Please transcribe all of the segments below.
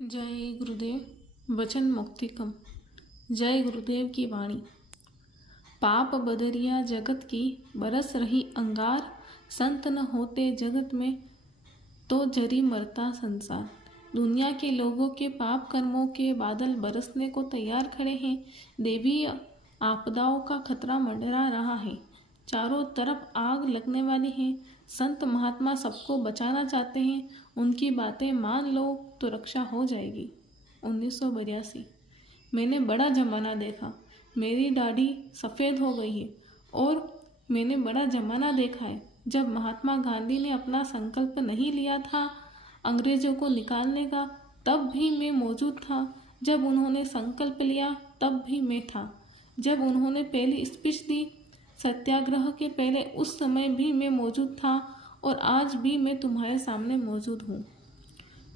जय गुरुदेव। वचन मुक्तिकम। जय गुरुदेव की वाणी। पाप बदरिया जगत की, बरस रही अंगार। संत न होते जगत में तो जरी मरता संसार। दुनिया के लोगों के पाप कर्मों के बादल बरसने को तैयार खड़े हैं। देवी आपदाओं का खतरा मंडरा रहा है। चारों तरफ आग लगने वाली है। संत महात्मा सबको बचाना चाहते हैं। उनकी बातें मान लो तो रक्षा हो जाएगी। 1982। मैंने बड़ा जमाना देखा। मेरी दाढ़ी सफ़ेद हो गई है। और मैंने बड़ा जमाना देखा है जब महात्मा गांधी ने अपना संकल्प नहीं लिया था अंग्रेजों को निकालने का, तब भी मैं मौजूद था। जब उन्होंने संकल्प लिया तब भी मैं था। जब उन्होंने पहली स्पीच दी सत्याग्रह के पहले, उस समय भी मैं मौजूद था। और आज भी मैं तुम्हारे सामने मौजूद हूँ।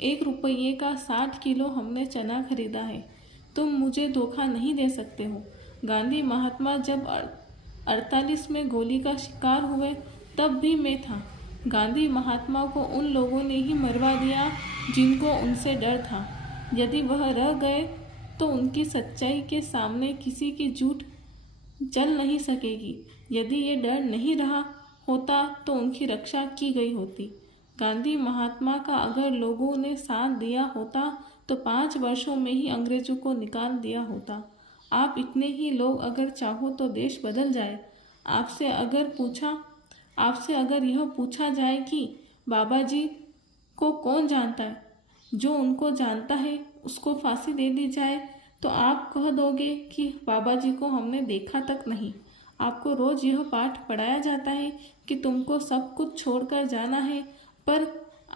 1 रुपये का 60 किलो हमने चना खरीदा है। तुम मुझे धोखा नहीं दे सकते हो। गांधी महात्मा जब 48 में गोली का शिकार हुए तब भी मैं था। गांधी महात्मा को उन लोगों ने ही मरवा दिया जिनको उनसे डर था। यदि वह रह गए तो उनकी सच्चाई के सामने किसी की झूठ चल नहीं सकेगी। यदि ये डर नहीं रहा होता तो उनकी रक्षा की गई होती। गांधी महात्मा का अगर लोगों ने साथ दिया होता तो 5 वर्षों में ही अंग्रेजों को निकाल दिया होता। आप इतने ही लोग अगर चाहो तो देश बदल जाए। आपसे अगर यह पूछा जाए कि बाबा जी को कौन जानता है, जो उनको जानता है उसको फांसी दे दी जाए, तो आप कह दोगे कि बाबा जी को हमने देखा तक नहीं। आपको रोज़ यह पाठ पढ़ाया जाता है कि तुमको सब कुछ छोड़कर जाना है, पर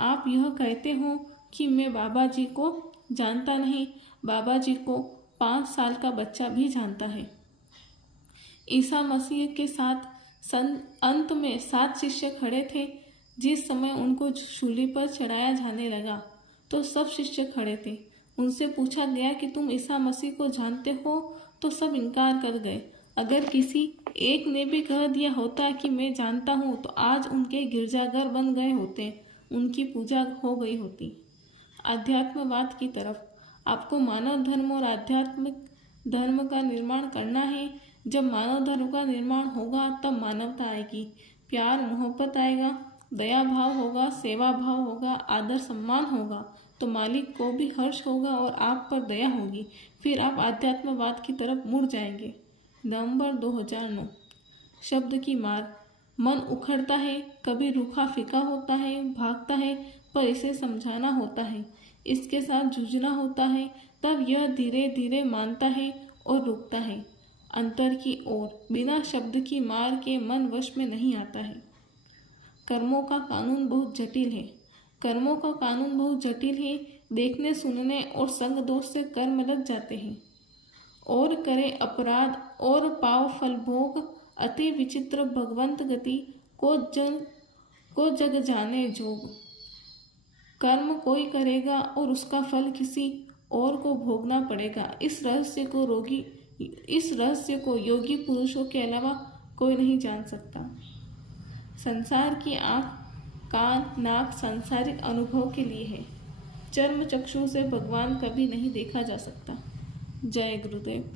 आप यह कहते हो कि मैं बाबा जी को जानता नहीं। बाबा जी को 5 साल का बच्चा भी जानता है। ईसा मसीह के साथ अंत में 7 शिष्य खड़े थे। जिस समय उनको शूली पर चढ़ाया जाने लगा तो सब शिष्य खड़े थे। उनसे पूछा गया कि तुम ईसा मसीह को जानते हो, तो सब इनकार कर गए। अगर किसी एक ने भी कह दिया होता कि मैं जानता हूँ, तो आज उनके गिरजाघर बन गए होते, उनकी पूजा हो गई होती। अध्यात्मवाद की तरफ। आपको मानव धर्म और आध्यात्मिक धर्म का निर्माण करना है। जब मानव धर्म का निर्माण होगा तब मानवता आएगी, प्यार मोहब्बत आएगा, दया भाव होगा, सेवा भाव होगा, आदर सम्मान होगा, तो मालिक को भी हर्ष होगा और आप पर दया होगी। फिर आप आध्यात्मवाद की तरफ मुड़ जाएंगे। नवंबर 2009। शब्द की मार। मन उखड़ता है, कभी रूखा फीका होता है, भागता है, पर इसे समझाना होता है, इसके साथ जूझना होता है, तब यह धीरे धीरे मानता है और रुकता है अंतर की ओर। बिना शब्द की मार के मन वश में नहीं आता है। कर्मों का कानून बहुत जटिल है। कर्मों का कानून बहुत जटिल है। देखने सुनने और संग दोष से कर्म लग जाते हैं। और करे अपराध और पाव फल भोग, अति विचित्र भगवंत गति को जग जाने जोग। कर्म कोई करेगा और उसका फल किसी और को भोगना पड़ेगा। इस रहस्य को योगी पुरुषों के अलावा कोई नहीं जान सकता। संसार की आँख, कान, नाक सांसारिक अनुभव के लिए है। चर्म चक्षु से भगवान कभी नहीं देखा जा सकता। जय गुरुदेव।